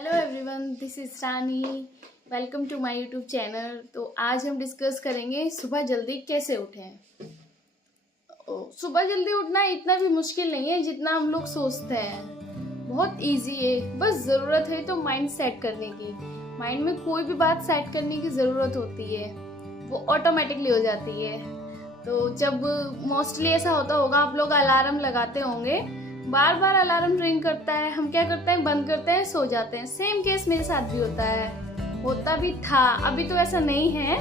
Hello everyone, this is Rani. Welcome to my YouTube channel. तो आज हम डिस्कस करेंगे सुबह जल्दी कैसे उठें। सुबह जल्दी उठना इतना भी मुश्किल नहीं है जितना हम लोग सोचते हैं। बहुत इजी है, बस ज़रूरत है तो माइंड सेट करने की। माइंड में कोई भी बात सेट करने की ज़रूरत होती है, वो ऑटोमेटिकली हो जाती है। तो जब मोस्टली ऐसा होता होगा, आप लोग अलार्म लगाते होंगे, बार बार अलार्म रिंग करता है, हम क्या करते हैं, बंद करते हैं, सो जाते हैं। सेम केस मेरे साथ भी होता है, होता भी था। अभी तो ऐसा नहीं है,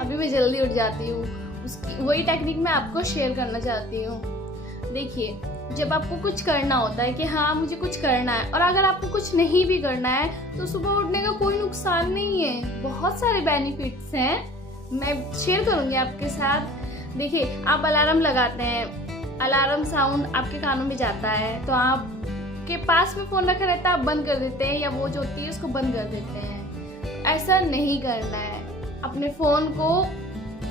अभी मैं जल्दी उठ जाती हूँ। उसकी वही टेक्निक मैं आपको शेयर करना चाहती हूँ। देखिए, जब आपको कुछ करना होता है कि हाँ मुझे कुछ करना है, और अगर आपको कुछ नहीं भी करना है तो सुबह उठने का कोई नुकसान नहीं है, बहुत सारे बेनिफिट्स हैं, मैं शेयर करूँगी आपके साथ। देखिए, आप अलार्म लगाते हैं, अलार्म साउंड आपके कानों में जाता है तो आपके पास में फ़ोन रखा रहता है, आप बंद कर देते हैं, या वो जो होती है उसको बंद कर देते हैं। ऐसा नहीं करना है। अपने फ़ोन को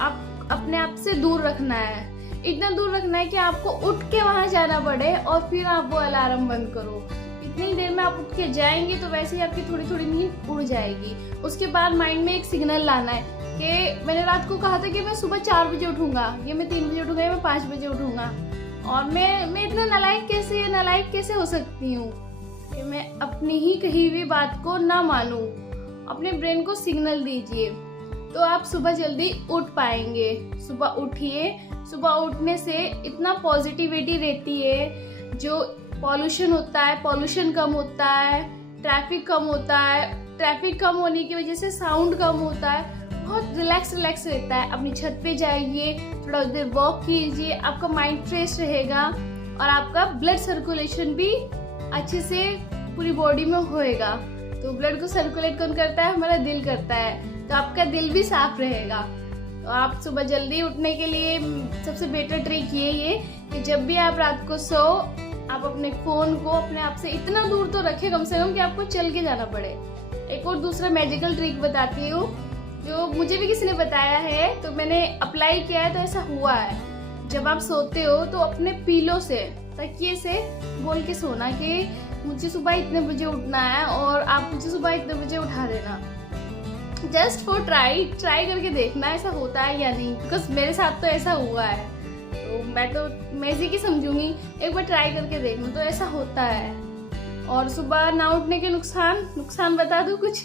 आप अपने आप से दूर रखना है, इतना दूर रखना है कि आपको उठ के वहाँ जाना पड़े और फिर आप वो अलार्म बंद करो। इतनी देर में आप उठ के जाएंगे तो वैसे ही आपकी थोड़ी थोड़ी नींद उड़ जाएगी। उसके बाद माइंड में एक सिग्नल लाना है कि मैंने रात को कहा था कि मैं सुबह 4 बजे उठूंगा, या मैं 3 बजे उठूंगा, या मैं 5 बजे उठूंगा। और मैं इतना नालायक कैसे हो सकती हूँ कि मैं अपनी ही कही हुई बात को ना मानूं। अपने ब्रेन को सिग्नल दीजिए तो आप सुबह जल्दी उठ पाएंगे। सुबह उठिए, सुबह उठने से इतना पॉजिटिविटी रहती है। जो पॉल्यूशन होता है, पॉल्यूशन कम होता है, ट्रैफिक कम होता है, ट्रैफिक कम होने की वजह से साउंड कम होता है, बहुत रिलैक्स रहता है। अपनी छत पे जाइए, थोड़ा देर वॉक कीजिए, आपका माइंड फ्रेश रहेगा और आपका ब्लड सर्कुलेशन भी अच्छे से पूरी बॉडी में होएगा। तो ब्लड को सर्कुलेट कौन करता है? हमारा दिल करता है, तो आपका दिल भी साफ रहेगा। तो आप सुबह जल्दी उठने के लिए सबसे बेटर ट्रिक ये कि जब भी आप रात को सो, आप अपने फोन को अपने आप से इतना दूर तो रखें कम से कम कि आपको चल के जाना पड़े। एक और दूसरा मैजिकल ट्रिक बताती हूँ, जो मुझे भी किसी ने बताया है, तो मैंने अप्लाई किया है, तो ऐसा हुआ है। जब आप सोते हो तो अपने पीलो से, तकिए से बोल के सोना कि मुझे सुबह इतने बजे उठना है और आप मुझे सुबह इतने बजे उठा देना। जस्ट फॉर ट्राई करके देखना ऐसा होता है या नहीं, बिकॉज मेरे साथ तो ऐसा हुआ है। तो मैं इसी की समझूंगी, एक बार ट्राई करके देखना, तो ऐसा होता है। और सुबह ना उठने के नुकसान बता दूं कुछ।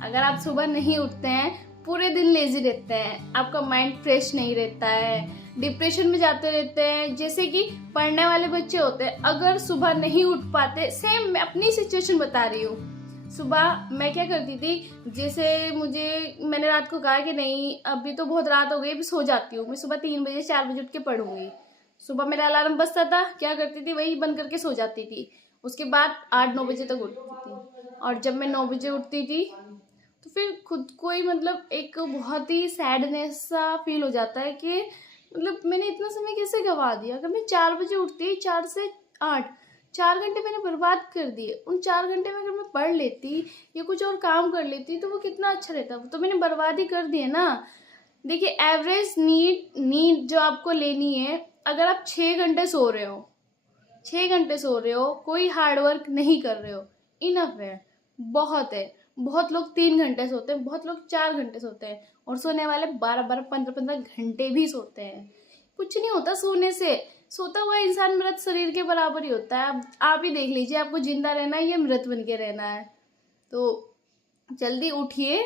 अगर आप सुबह नहीं उठते हैं, पूरे दिन लेजी रहते हैं, आपका माइंड फ्रेश नहीं रहता है, डिप्रेशन में जाते रहते हैं। जैसे कि पढ़ने वाले बच्चे होते हैं, अगर सुबह नहीं उठ पाते, सेम मैं अपनी सिचुएशन बता रही हूँ। सुबह मैं क्या करती थी, जैसे मैंने रात को कहा कि नहीं अभी तो बहुत रात हो गई, अभी सो जाती हूँ, मैं सुबह 3 बजे 4 बजे उठ के पढ़ूंगी। सुबह मेरा अलार्म बजता था, क्या करती थी, वही बंद करके सो जाती थी। उसके बाद 8-9 बजे तक उठती थी, और जब मैं 9 बजे उठती थी तो फिर खुद को ही मतलब एक बहुत ही सैडनेस सा फील हो जाता है कि मतलब मैंने इतना समय कैसे गवा दिया। अगर मैं 4 बजे उठती, 4 से 8, 4 घंटे मैंने बर्बाद कर दिए। उन 4 घंटे में अगर मैं पढ़ लेती या कुछ और काम कर लेती तो वो कितना अच्छा रहता। वो तो मैंने बर्बाद ही कर दिया ना। देखिए, एवरेज नीड जो आपको लेनी है, अगर आप 6 घंटे सो रहे हो, 6 घंटे सो रहे हो, कोई हार्डवर्क नहीं कर रहे हो, इनफ है, बहुत है। बहुत लोग 3 घंटे सोते हैं, बहुत लोग 4 घंटे सोते हैं, और सोने वाले 12-12, 15-15 घंटे भी सोते हैं। कुछ नहीं होता सोने से। सोता हुआ इंसान मृत शरीर के बराबर ही होता है। आप ही देख लीजिए, आपको जिंदा रहना है या मृत बन के रहना है। तो जल्दी उठिए,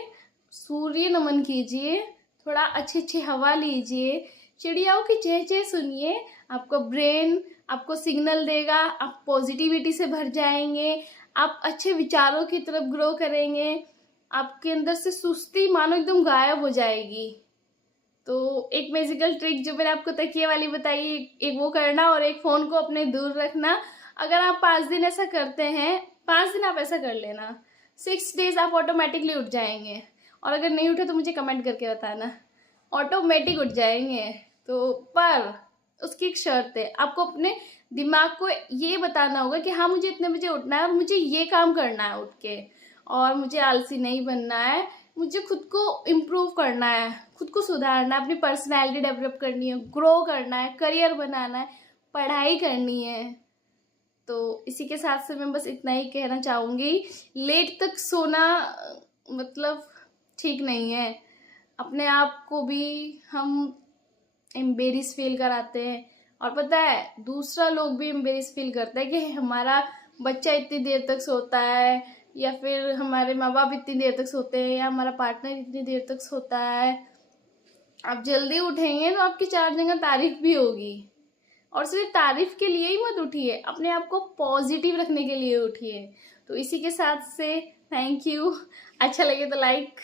सूर्य नमन कीजिए, थोड़ा अच्छी हवा लीजिए, चिड़ियाओं की चहचह सुनिए। आपका ब्रेन आपको सिग्नल देगा, आप पॉजिटिविटी से भर जाएंगे, आप अच्छे विचारों की तरफ ग्रो करेंगे, आपके अंदर से सुस्ती मानो एकदम गायब हो जाएगी। तो एक मैजिकल ट्रिक जो मैंने आपको तकिए वाली बताई, एक वो करना, और एक फ़ोन को अपने दूर रखना। अगर आप 5 दिन ऐसा करते हैं, 5 दिन आप ऐसा कर लेना, 6 डेज आप ऑटोमेटिकली उठ जाएंगे। और अगर नहीं उठे तो मुझे कमेंट करके बताना, ऑटोमेटिक उठ जाएंगे। तो पर उसकी एक शर्त है, आपको अपने दिमाग को ये बताना होगा कि हाँ मुझे इतने बजे उठना है और मुझे ये काम करना है उठ के, और मुझे आलसी नहीं बनना है, मुझे खुद को इम्प्रूव करना है, खुद को सुधारना है, अपनी पर्सनैलिटी डेवलप करनी है, ग्रो करना है, करियर बनाना है, पढ़ाई करनी है। तो इसी के साथ से मैं बस इतना ही कहना चाहूँगी, लेट तक सोना मतलब ठीक नहीं है। अपने आप को भी हम एम्बेरस फील कराते हैं, और पता है दूसरा लोग भी एम्बेरस फील करता है कि हमारा बच्चा इतनी देर तक सोता है, या फिर हमारे माँ बाप इतनी देर तक सोते हैं, या हमारा पार्टनर इतनी देर तक सोता है। आप जल्दी उठेंगे तो आपकी 4 जगह तारीफ भी होगी, और सिर्फ तारीफ के लिए ही मत उठिए, अपने आप को पॉजिटिव रखने के लिए उठिए। तो इसी के साथ से थैंक यू। अच्छा लगे तो लाइक